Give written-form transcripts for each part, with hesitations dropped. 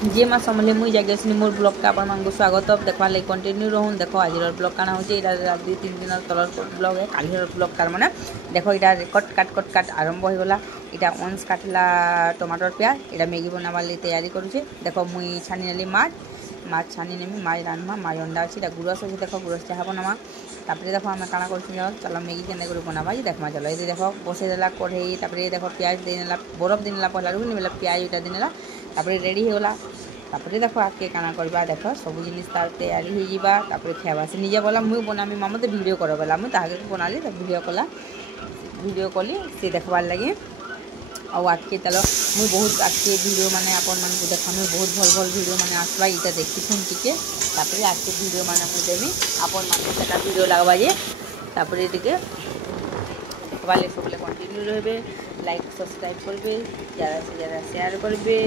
जे माँ समझे मुई जागे मोर ब्लॉग का अपन स्वागत देखा लगे कंटिन्यू रहूँ। देखो आज ब्लॉग काना हो 2-3 दिन तलर ब्लॉग है काली ब्लॉग तार मैंने देखो यहाँ कट काट आरंभ हो गला। यहाँ अंश काटला टमाटर प्याज यहाँ मैगी बनाबार लिए तैयारी करुचे। देखो मुई छानी नेली माछ छानी नेमी माछ रांधमा माछ अंडा अच्छी गुरस अच्छे। देखो गुरस चाह बना तापर देखो आम काଣା कर चलो मैगी के बनाबा देखा चलो ये देखो बसई देला कढ़ई तापर देखो प्याज देनेला बरफ देनेला पहला रुक नहीं प्याज यहाँ देनेला तापर रेडी हो गला। तापर देखो आगे काना करवा देख सब जिन तार तैयारी हो जावा तापर खावा से निजे बोला मुई बनामी माँ मत वीडियो कर बोला मुझे ताके बनाली वीडियो कली सी देखबार लगे। और आगे चलो मुई बहुत आगे वीडियो माने अपन मान को देखा मुई बहुत भल भल वीडियो माने आसवा इटा देखी थी टिके तापर आगे वीडियो माने मुझे देवी अपन मान को सेटा वीडियो लगवा जे तापर टिके देखबार सबले कंटिन्यू रहे लाइक सब्सक्राइब करबे ज़्यादा से ज़्यादा शेयर करबे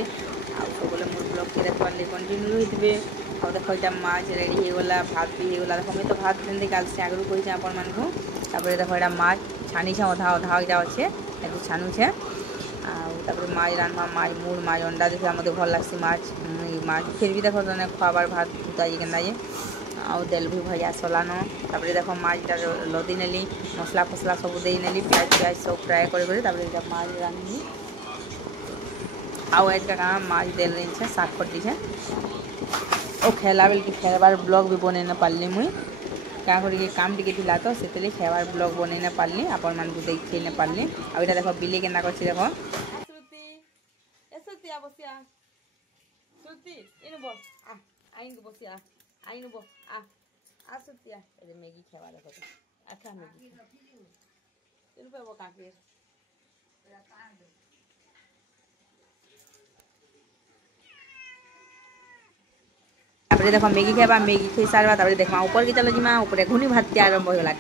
सबले मोर ब्लॉग के देखबार कंटिन्यू होते। और देखो यहाँ माछ रेडी हो गला भात भी हो गला। देखो मुझे तो भात रांधि काल से आगु कही अपन मान को तापर देखो यहाँ माछ छानी अधा अधा यहाँ अच्छे ये छानु है। तापर माछ रांधमा माछ मूड़ माछ अंडा देखा मत भल लगे माछ फिर भी देखो तने खुआबार भात भूताई के ये और तेल भी भजा सलान तापर देखो माछ लदी नेली मसला फसला सब दे नेली प्याज सब फ्राए कर माछ रांधि आउ आज का माछ देल रही शाग कटी है और खेला बेल खेबार ब्लॉग भी बन न पार्ली मुई क्या करी काम टी थी तो से खेबार ब्लॉग बन न पार्ली आपण मान को देखी न पार्ली। आ इटा देखो बिली के देखो मैगी खेवा देखो अच्छा मैगी देखो मैगी खावा मैगी खाई सारा तापर देखा ऊपर के चलो जीमा ऊपर घुनी भात आरंभ हो गला